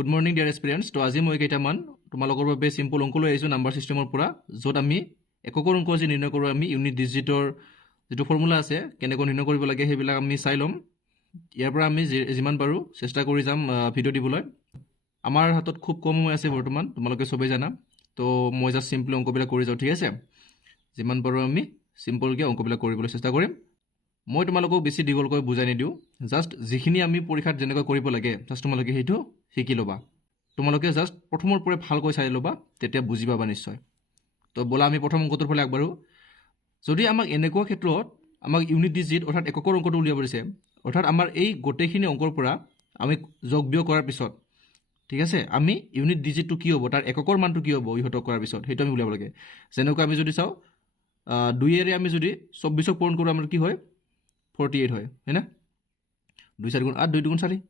Good morning dear experience. তো আজি মই কেইটামান তোমালোকৰ বাবে চিম্পল অংক লৈ আহিছোঁ নাম্বাৰ ছিষ্টেমৰ পৰা, য'ত আমি এককৰ অংক যি নিৰ্ণয় কৰোঁ আমি ইউনিট ডিজিটৰ যিটো ফৰ্মুলা আছে কেনেকৈ নিৰ্ণয় কৰিব লাগে সেইবিলাক আমি চাই ল'ম। ইয়াৰ পৰা আমি যিমান পাৰোঁ চেষ্টা কৰি যাম ভিডিঅ' দিবলৈ। আমাৰ হাতত খুব কম সময় আছে বৰ্তমান, তোমালোকে চবেই জানা। তো মই জাষ্ট চিম্পল অংকবিলাক কৰি যাওঁ, ঠিক আছে। যিমান পাৰোঁ আমি চিম্পলকৈ অংকবিলাক কৰিবলৈ চেষ্টা কৰিম। মই তোমালোকক বেছি দীঘলকৈ বুজাই নিদিওঁ, জাষ্ট যিখিনি আমি পৰীক্ষাত যেনেকৈ কৰিব লাগে জাষ্ট তোমালোকে সেইটো শিকি ল'বা। তোমালোকে জাষ্ট প্ৰথমৰ পৰাই ভালকৈ চাই ল'বা, তেতিয়া বুজি পাবা নিশ্চয়। তো ব'লা আমি প্ৰথম অংকটোৰ ফালে আগবাঢ়োঁ। যদি আমাক এনেকুৱা ক্ষেত্ৰত আমাক ইউনিট ডিজিট অৰ্থাৎ এককৰ অংকটো উলিয়াব দিছে, অৰ্থাৎ আমাৰ এই গোটেইখিনি অংকৰ পৰা আমি যোগ বিয়োগ কৰাৰ পিছত, ঠিক আছে, আমি ইউনিট ডিজিটটো কি হ'ব, তাৰ একৰ মানটো কি হ'ব ইহঁতক কৰাৰ পিছত সেইটো আমি উলিয়াব লাগে। যেনেকৈ আমি যদি চাওঁ 2ৰে আমি যদি 24ক পূৰণ কৰোঁ আমাৰ কি হয় 48 হয় না। 2 4 গুণ 8, 2 2 গুণ 4।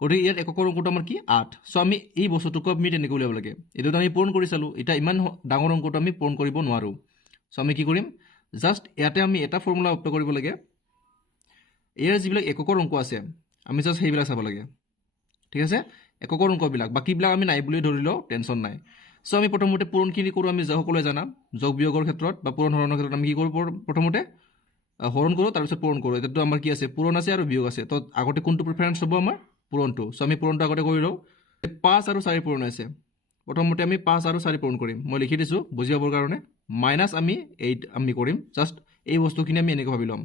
গতিকে ইয়াত একৰ অংকটো আমাৰ কি 8। চ' আমি এই বস্তুটোকো আমি তেনেকৈ উলিয়াব লাগে। এইটোত আমি পূৰণ কৰি চালোঁ, এতিয়া ইমান ডাঙৰ অংকটো আমি পূৰণ কৰিব নোৱাৰোঁ। চ' আমি কি কৰিম, জাষ্ট ইয়াতে আমি এটা ফৰ্মুলা এপ্লাই কৰিব লাগে। ইয়াৰ যিবিলাক একৰ অংক আছে আমি জাষ্ট সেইবিলাক চাব লাগে, ঠিক আছে। একৰ অংকবিলাক বাকীবিলাক আমি নাই বুলি ধৰিলেও টেনশ্যন নাই। চ' আমি প্ৰথমতে পূৰণখিনি কৰোঁ, আমি সকলোৱে জানা যোগ বিয়োগৰ ক্ষেত্ৰত বা পূৰণ হৰণৰ ক্ষেত্ৰত আমি কি কৰোঁ, প্ৰথমতে হৰণ কৰোঁ তাৰপিছত পূৰণ কৰোঁ। এতিয়াতো আমাৰ কি আছে, পূৰণ আছে আৰু বিয়োগ আছে। তো আগতে কোনটো প্ৰিফাৰেঞ্চ হ'ব আমাৰ পূৰণটো। চ' আমি পূৰণটো আগতে কৰি লওঁ। 5 আৰু 4 পূৰণ আছে, প্ৰথমতে আমি 5 আৰু 4 পূৰণ কৰিম। মই লিখি দিছোঁ বুজি পাবৰ কাৰণে। মাইনাছ আমি 8 আমি কৰিম। জাষ্ট এই বস্তুখিনি আমি এনেকৈ ভাবি ল'ম,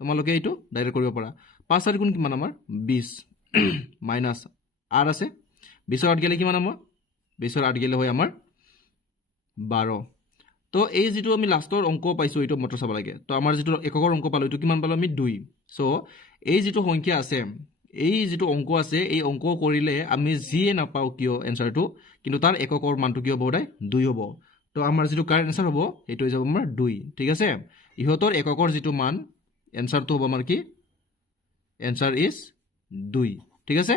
তোমালোকে এইটো ডাইৰেক্ট কৰিব পাৰা। 5 4 গুণ কিমান আমাৰ 20 মাইনাছ 8 আছে, 20ৰ 8 গ'লে কিমান আমাৰ 20ৰ 8 গ'লে হয় আমাৰ 12। তো এই যিটো আমি লাষ্টৰ অংক পাইছোঁ এইটো মাত্ৰ চাব লাগে। তো আমাৰ যিটো একৰ অংক পালোঁ এইটো কিমান পালোঁ আমি 2। চ' এই যিটো সংখ্যা আছে, এই যিটো অংক আছে, এই অংক কৰিলে আমি যিয়ে নাপাওঁ কিয় এনচাৰটো, কিন্তু তাৰ একৰ মানটো কি হ'ব সদায় 2 হ'ব। তো আমাৰ যিটো কাৰেক্ট এনচাৰ হ'ব সেইটো হৈ যাব আমাৰ 2, ঠিক আছে। ইহঁতৰ একৰ যিটো মান এনচাৰটো হ'ব আমাৰ কি, এনচাৰ ইজ 2, ঠিক আছে।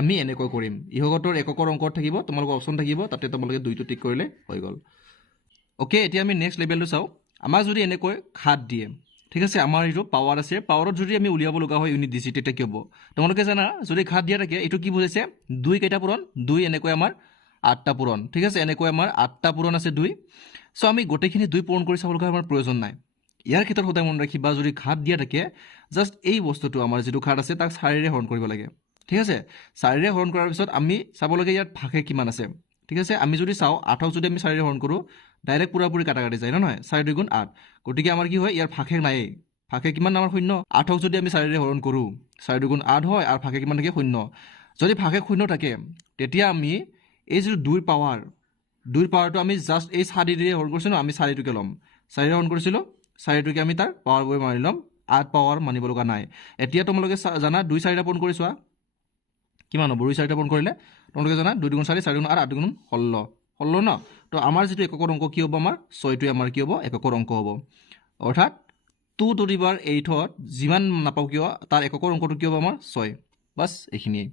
আমি এনেকৈ কৰিম, ইহঁতৰ একৰ অংকত থাকিব তোমালোকৰ অপশ্যন থাকিব, তাতে তোমালোকে 2টো টিক কৰিলে হৈ গ'ল। অ'কে, এতিয়া আমি নেক্সট লেভেলটো চাওঁ। আমাক যদি এনেকৈ ঘাত দিয়ে, ঠিক আছে, আমাৰ এইটো পাৱাৰ আছে, পাৱাৰত যদি আমি উলিয়াব লগা হয় ইউনিট ডিজিট তেতিয়া কি হ'ব তোমালোকে জানা। যদি ঘাত দিয়া থাকে এইটো কি বুজাইছে, 2 কেইটা পূৰণ 2, এনেকৈ আমাৰ 8টা পূৰণ, ঠিক আছে, এনেকৈ আমাৰ 8টা পূৰণ আছে 2। চ' আমি গোটেইখিনি 2 পূৰণ কৰি চাব লগা আমাৰ প্ৰয়োজন নাই। ইয়াৰ ক্ষেত্ৰত সদায় মনত ৰাখিবা, যদি ঘাত দিয়া থাকে জাষ্ট এই বস্তুটো আমাৰ যিটো ঘাত আছে তাক 4ৰে হৰণ কৰিব লাগে, ঠিক আছে। 4ৰে হৰণ কৰাৰ পিছত আমি চাব লাগে ইয়াত ভাগে কিমান আছে, ঠিক আছে। আমি যদি চাওঁ 8ক যদি আমি 4ৰে হৰণ কৰোঁ ডাইৰেক্ট পুৰাপুৰি কাটা কাটি যায়, নহয় 4 2 গুণ 8। গতিকে আমাৰ কি হয়, ইয়াৰ ভাগে নায়েই। ভাগে কিমান আমাৰ 0। 8ক যদি আমি 4ৰে হৰণ কৰোঁ 4 2 গুণ 8 হয়, আৰু ভাগে কিমান থাকে 0। যদি ভাগে 0 থাকে তেতিয়া আমি এই যিটো 2ৰ পাৱাৰটো আমি জাষ্ট এই 4ৰে হৰণ কৰিছোঁ ন, আমি 4টোকে ল'ম। 4ৰে হৰণ কৰিছিলোঁ, 4টোকে আমি তাৰ পাৱাৰ গৈ মাৰি ল'ম, 8 পাৱাৰ মানিব লগা নাই। এতিয়া তোমালোকে জানা 2 4টা পূৰণ কৰি চোৱা কিমান হ'ব। 2 4টা পূৰণ কৰিলে তোমালোকে জানা 2 2 গুণ 4, 4 গুণ 8, 8 গুণ 16 ন। তো আমাৰ যিটো একৰ অংক কি হ'ব, আমাৰ 6টোৱে আমাৰ কি হ'ব একৰ অংক হ'ব। অৰ্থাৎ 2 to the power 8ত যিমান নাপাওঁ কিয় তাৰ একৰ অংকটো কি হ'ব আমাৰ 6। বাছ এইখিনিয়ে।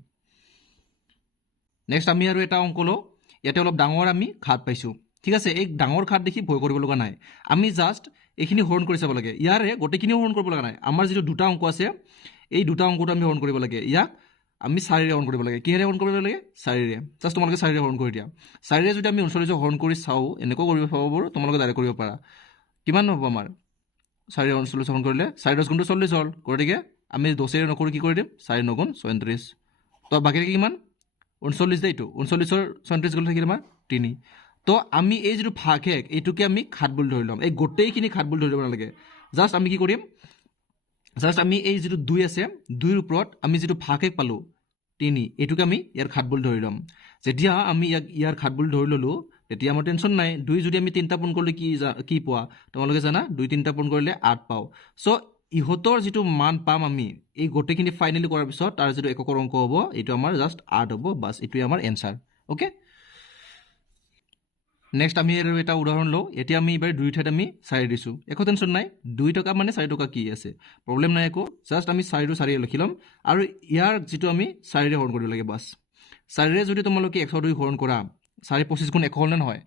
নেক্সট আমি আৰু এটা অংক লওঁ। ইয়াতে অলপ ডাঙৰ আমি ঘাত পাইছোঁ, ঠিক আছে। এই ডাঙৰ ঘাত দেখি ভয় কৰিব লগা নাই, আমি জাষ্ট এইখিনি হৰণ কৰি চাব লাগে। ইয়াৰে গোটেইখিনিও হৰণ কৰিব লগা নাই। আমাৰ যিটো 2টা অংক আছে এই 2টা অংকটো আমি হৰণ কৰিব লাগে। ইয়াক আমি 4ৰে হৰণ কৰিব লাগে। কিহেৰে হৰণ কৰিব লাগে, 4ৰে। জাষ্ট তোমালোকে 4ৰে হৰণ কৰি দিয়া। 4ৰে যদি আমি 39 হৰণ কৰি চাওঁ এনেকৈ কৰিব পাব পাৰোঁ, তোমালোকে ডাইৰেক্ট কৰিব পাৰা। কিমান হ'ব আমাৰ 4ৰে 39 হৰণ কৰিলে 4 10 গুণটো 40 হ'ল। গতিকে আমি 10ৰে নকৰি কি কৰি দিম 4 9 36। তো বাকী কিমান 39 দে, এইটো 39ৰ 36 গ'লে থাকিল আমাৰ 3। তো আমি এই যিটো ভাগশেষ এইটোকে আমি ঘাত বুলি ধৰি ল'ম। এই গোটেইখিনি ঘাত বুলি ধৰিব নালাগে। জাষ্ট আমি কি কৰিম, জাষ্ট আমি এই যিটো 2 আছে 2ৰ ওপৰত আমি যিটো ভাগশেষ পালোঁ 3, এইটোকে আমি ইয়াৰ ঘাত বুলি ধৰি ল'ম। যেতিয়া আমি ইয়াৰ ঘাত বুলি ধৰি ল'লোঁ তেতিয়া আমাৰ টেনশ্যন নাই। 2 যদি আমি 3টা পূৰণ কৰিলে কি পোৱা তোমালোকে জানা, 2 3টা পূৰণ কৰিলে 8 পাওঁ। চ' ইহঁতৰ যিটো মান পাম আমি এই গোটেইখিনি ফাইনেলি কৰাৰ পিছত তাৰ যিটো একৰ অংক হ'ব এইটো আমাৰ জাষ্ট 8 হ'ব। বাছ এইটোৱে আমাৰ এনচাৰ। অ'কে, নেক্সট আমি আৰু এটা উদাহৰণ লওঁ। এতিয়া আমি এইবাৰ 2 ঠাইত আমি 4 দিছোঁ, একো টেনশ্যন নাই। 2 টকা মানে 4 টকা কি আছে, প্ৰব্লেম নাই একো। জাষ্ট আমি 4টো 4 লিখি ল'ম, আৰু ইয়াৰ যিটো আমি 4ৰে হৰণ কৰিব লাগে। বাছ 4ৰে যদি তোমালোকে 102 হৰণ কৰা 4 25 গুণ 100 হ'ল নে নহয়।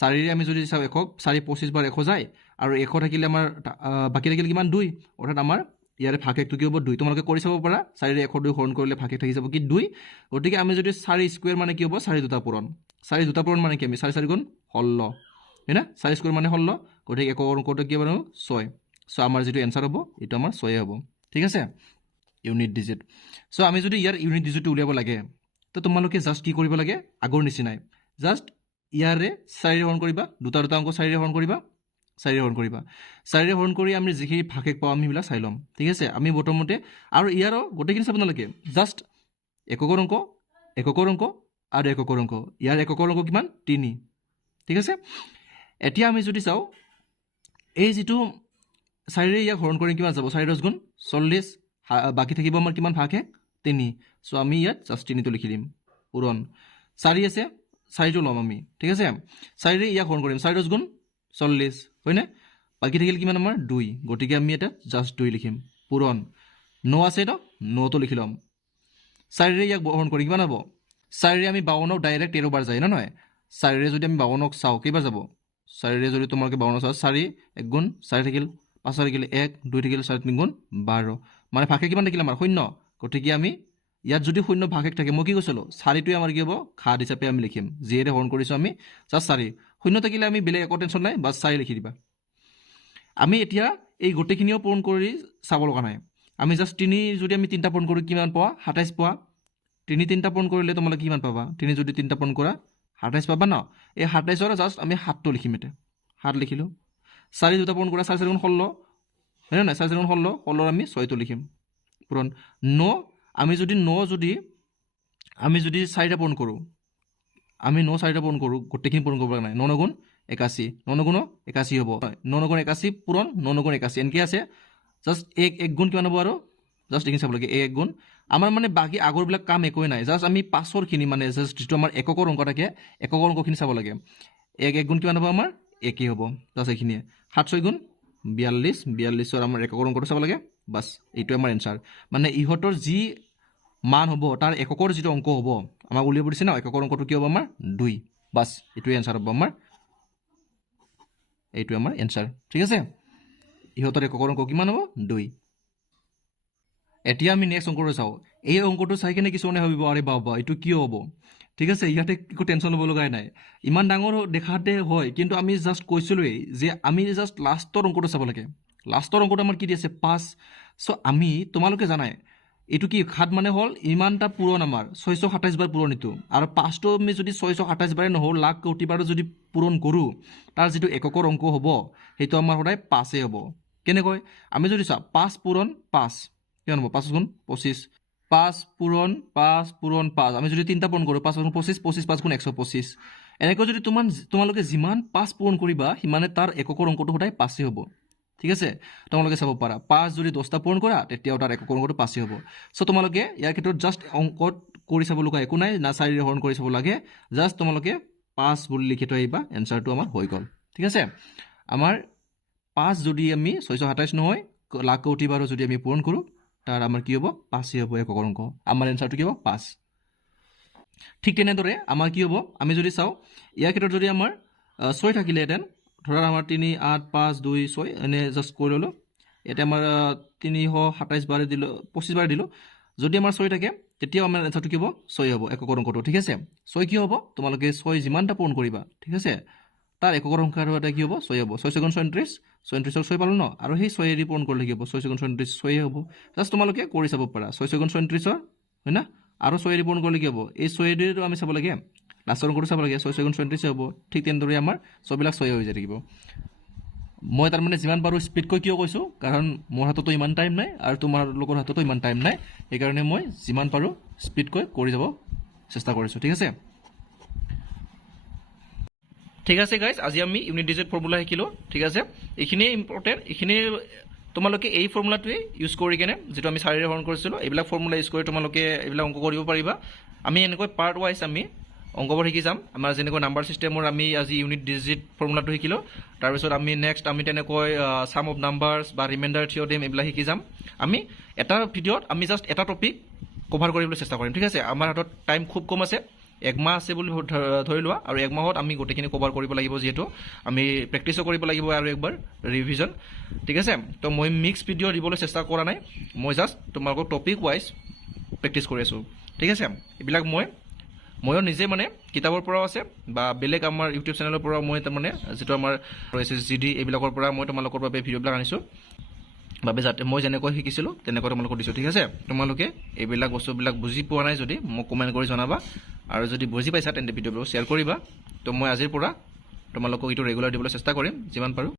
4ৰে আমি যদি চাওঁ 100, 4 25 বাৰ 100 যায়, আৰু 100 থাকিলে আমাৰ বাকী থাকিলে কিমান 2, অৰ্থাৎ আমাৰ ইয়াৰে ভাগশেষটো কি হ'ব 2 তোমালোকে কৰি চাব পাৰা 4 ৰে 1 2 হৰণ কৰিলে ভাগশেষ থাকি যাব কি 2 গতিকে আমি যদি 4 স্কয়াৰ মানে কি হ'ব 4 দুটা পূৰণ 4 দুটা পূৰণ মানে কি আমি 4 4 গুণ 16 হয় না 4 স্কয়াৰ মানে 16 গতিকে একক অংকটো কি হ'ব 6 সো আমাৰ যেটো এনসাৰ হ'ব এটো আমাৰ 6 হ'ব ঠিক আছে ইউনিট ডিজিট সো আমি যদি ইয়াৰ ইউনিট ডিজিটটো উলিয়াব লাগে তো তোমালোকে জাস্ট কি কৰিব লাগে আগৰ নিচিনাই জাস্ট ইয়াৰে 4 ৰে হৰণ কৰিবা দুটা দুটা অংক 4 ৰে হৰণ কৰিবা 4 ৰে হৰণ কৰিবা 4 ৰে হৰণ কৰি আমি যিখিনি ভাগশেষ পাওঁ আমি বিলা চাই লম ঠিক আছে আমি বৰ্তমানতে আৰু ইয়াৰো গোটেইখিনি চাব নালাগে জাস্ট এককৰ অংক আৰু এককৰ অংক ইয়াৰ এককৰ অংক কিমান 3 ঠিক আছে এতিয়া আমি যদি চাও এই যেটো 4 ৰে ইয়াক হৰণ কৰি কিমান যাব 4 10 গুণ 40 বাকি থাকিব আমাৰ কিমান ভাগশেষ 3 সো আমি ইয়াত জাস্ট 3 টো লিখি দিম পূৰণ 4 আছে 4 টো লম আমি ঠিক আছে 4 ৰে ইয়াক হৰণ কৰিম 4 10 গুণ 40 হয়নে বাকি থাকিল কিমান আমাৰ 2 গটিকে আমি এটা জাস্ট 2 লিখিম পূৰণ 9 আছে তো 9 তো লিখি লম 4 ৰে ইয়াক হৰণ কৰি কিমান হ'ব 4 ৰে আমি 52 ডাইৰেক্ট 13 বাৰ যায় না নহয় 4 ৰে যদি আমি 52 চাও কেইবাৰ যাব 4 ৰে যদি তোমালোকে 52 চাও 4 1 গুণ 4 থাকিল 5 থাকিল 1 2 থাকিল 4 3 গুণ 12 মানে ভাগশেষ কিমান থাকিল আমাৰ 0 গটিকে আমি ইয়াত যদি 0 ভাগশেষ থাকে মই কি কৈছিলো 4 টোই আমাৰ কি হ'ব ঘাত হিচাপে আমি লিখিম যিৰে হৰণ কৰিছো আমি জাস্ট 4 0 থাকিলে আমি বেলেগ একো টেনচন নাই বাস 4 লিখি দিবা আমি এতিয়া এই গোটেইখিনিও পূৰণ কৰি চাব লগা নাই আমি জাস্ট 3 যদি আমি 3টা পূৰণ কৰো কিমান পাৱা 27 পাৱা 3 3টা পূৰণ কৰিলে তোমালোকে কিমান পাবা 3 যদি 3টা পূৰণ কৰা 27 পাবা ন এই 27 ৰ জাস্ট আমি 7 টো লিখিম এতে 7 লিখিলো 4 দুটা পূৰণ কৰা 4 4 গুণ 16 হয় না 4 4 গুণ 16 16 আমি 6 টো লিখিম পূৰণ 9 আমি যদি 4টা পূৰণ কৰো আমি 4টা পূৰণ কৰো গোটেইখিনি পূৰণ কৰিব নাই 9 গুণ 81 9 গুণ 81 হ'ব 9 গুণ 81 পূৰণ 9 গুণ 81 এনকে আছে জাস্ট 1 গুণ কিমান হ'ব আৰু জাস্ট এখিনি চাব লাগে 1 গুণ আমাৰ মানে বাকি আগৰ বিলাক কাম একোই নাই জাস্ট আমি পাছৰ খিনি মানে জাস্ট যেটো আমাৰ এককৰ অংক থাকে এককৰ অংকখিনি চাব লাগে 1 গুণ কিমান হ'ব আমাৰ 1 হ'ব জাস্ট এখিনি 7 6 গুণ 42 42 ৰ আমাৰ এককৰ অংকটো চাব লাগে বাস এইটো আমাৰ এনসাৰ মানে ইহতৰ যি মান হ'ব তাৰ এককৰ যেটো অংক হ'ব আমাক উলিয়াব দিছে না এককৰ অংকটো কি হ'ব আমাৰ 2 বাস এইটো এনসাৰ হ'ব আমাৰ এইটো আমাৰ এনসাৰ ঠিক আছে ইহতৰ এককৰ অংক কিমান হ'ব 2 এতিয়া আমি নেক্সট অংকটো চাও এই অংকটো চাই কেনে কিছুমানে ভাবিব আৰে বাবা এইটো কি হ'ব ঠিক আছে ইয়াতে একো টেনচন ল'ব লগা নাই ইমান ডাঙৰ দেখাতে হয় কিন্তু আমি জাস্ট কৈছিলোই যে আমি জাস্ট লাষ্টৰ অংকটো চাব লাগে লাষ্টৰ অংকটো আমাৰ কি দি আছে 5 সো আমি তোমালোকে জানাই এটো কি খাত মানে হল ইমানটা পূৰণ আমাৰ 627 বাৰ পূৰণ ইটো আৰু 5 টো আমি যদি 627 বাৰে নহল লাখ কোটি বাৰ যদি পূৰণ কৰো তাৰ যেটো এককৰ অংক হ'ব হেতু আমাৰ সদায় 5 এ হ'ব কেনে কয় আমি যদি চা 5 পূৰণ 5 কিমান হ'ব 5 গুণ 25 5 পূৰণ 5 আমি যদি 3টা পূৰণ কৰো 5 গুণ 25 25 5 গুণ 125 এনেকৈ যদি তোমালোকে যিমান 5 পূৰণ কৰিবা হিমানে তাৰ এককৰ অংকটো সদায় 5 এ হ'ব ঠিক আছে তোমালোকে চাব পাৰা 5 যদি 10টা পূৰণ কৰা তেতিয়াও তাৰ এককৰ অংকটো 5 এ হ'ব সো তোমালোকে ইয়াৰ ক্ষেত্ৰত জাস্ট অংকত কৰি চাব লগা একো নাই না 4 ৰে হৰণ কৰি চাব লাগে জাস্ট তোমালোকে 5 বুলি লিখি থৈ আহিবা এনসাৰটো আমাৰ হৈ গল ঠিক আছে আমাৰ 5 যদি আমি 627 নহয় লাখ কোটি বাৰ যদি আমি পূৰণ কৰো তাৰ আমাৰ কি হ'ব 5 হ'ব এককৰ অংক আমাৰ এনসাৰটো কি হ'ব 5 ঠিক তেনেদৰে আমাৰ কি হ'ব আমি যদি চাও ইয়াৰ ক্ষেত্ৰত যদি আমাৰ 6 থাকিলে দেন ধৰা আমাৰ 3 8 5 2 6 এনে জাস্ট কৰি ললো এটা আমাৰ 327 বাৰ দিলো 25 বাৰ দিলো যদি আমাৰ 6 থাকে তেতিয়া আমাৰ এনসাৰটো কি হ'ব 6 হ'ব এককৰ অংকটো ঠিক আছে 6 কি হ'ব তোমালোকে 6 যিমানটা পূৰণ কৰিবা ঠিক আছে তাৰ এককৰ অংক আৰু এটা কি হ'ব 6 হ'ব 6 গুণ 37 37 6 পালো ন আৰু সেই 6 এৰি পূৰণ কৰিলে কি হ'ব 6 গুণ 37 6 হ'ব জাস্ট তোমালোকে কৰি চাব পাৰা 6 গুণ 37 হয় না আৰু 6 এৰি পূৰণ কৰিলে কি হ'ব এই 6 এৰিটো আমি চাব লাগে লাষ্টৰ অংকটো চাব লাগে 6 গুণ 37 হ'ব ঠিক তেনেদৰে আমাৰ সবিলাক 6 হৈ যায় থাকিব মই তাৰ মানে যিমান পাৰো স্পিড কৈ কিয় কৈছো কাৰণ মোৰ হাততো ইমান টাইম নাই আৰু তোমাৰ লোকৰ হাততো ইমান টাইম নাই এই কাৰণে মই যিমান পাৰো স্পিড কৈ কৰি যাব চেষ্টা কৰিছো ঠিক আছে গাইজ আজি আমি ইউনিট ডিজিট ফৰ্মুলা শিকিলো ঠিক আছে এইখিনি ইম্পৰ্টেন্ট এইখিনি তোমালোকে এই ফৰ্মুলাটোৱে ইউজ কৰি কেনে যেটো আমি 4 ৰে হৰণ কৰিছিলো এইবিলাক ফৰ্মুলা ইউজ কৰি তোমালোকে এইবিলাক অংক কৰিব পাৰিবা আমি এনেকৈ পাৰ্ট ওয়াইজ আমি অংকবোৰ শিকি যাম আমাৰ যেনেকৈ নাম্বাৰ সিস্টেমৰ আমি আজি ইউনিট ডিজিট ফৰ্মুলাটো শিকিলো তাৰ পিছত আমি নেক্সট আমি তেনেকৈ সাম অফ নাম্বাৰস বা ৰিমাইন্ডাৰ থিওৰেম এইবিলাক শিকি যাম আমি এটা ভিডিওত আমি জাস্ট এটা টপিক কভাৰ কৰিবলৈ চেষ্টা কৰিম ঠিক আছে আমাৰ হাতত টাইম খুব কম আছে একমাহ আছে বুলি ধৰি লোৱা আৰু একমাহত আমি গোটেইখিনি কভাৰ কৰিব লাগিব যিহেতু আমি প্ৰেক্টিছো কৰিব লাগিব আৰু একবাৰ ৰিভিজন ঠিক আছে তো মই মিক্স ভিডিঅ' দিবলৈ চেষ্টা কৰা নাই মই জাষ্ট তোমালোকক টপিক ৱাইজ প্ৰেক্টিছ কৰি আছোঁ ঠিক আছে এইবিলাক ময়ো নিজে মানে কিতাপৰ পৰাও আছে বা বেলেগ আমাৰ ইউটিউব চেনেলৰ পৰাও মই তাৰমানে যিটো আমাৰ SSGD এইবিলাকৰ পৰা মই তোমালোকৰ বাবে ভিডিঅ'বিলাক আনিছোঁ বাবে যাতে মই যেনেকৈ শিকিছিলোঁ তেনেকৈ তোমালোকক দিছোঁ ঠিক আছে তোমালোকে এইবিলাক বস্তুবিলাক বুজি পোৱা নাই যদি মোক কমেণ্ট কৰি জনাবা আৰু যদি বুজি পাইছা তেন্তে ভিডিঅ'বোৰ শ্বেয়াৰ কৰিবা তো মই আজিৰ পৰা তোমালোকক এইটো ৰেগুলাৰ দিবলৈ চেষ্টা কৰিম যিমান পাৰোঁ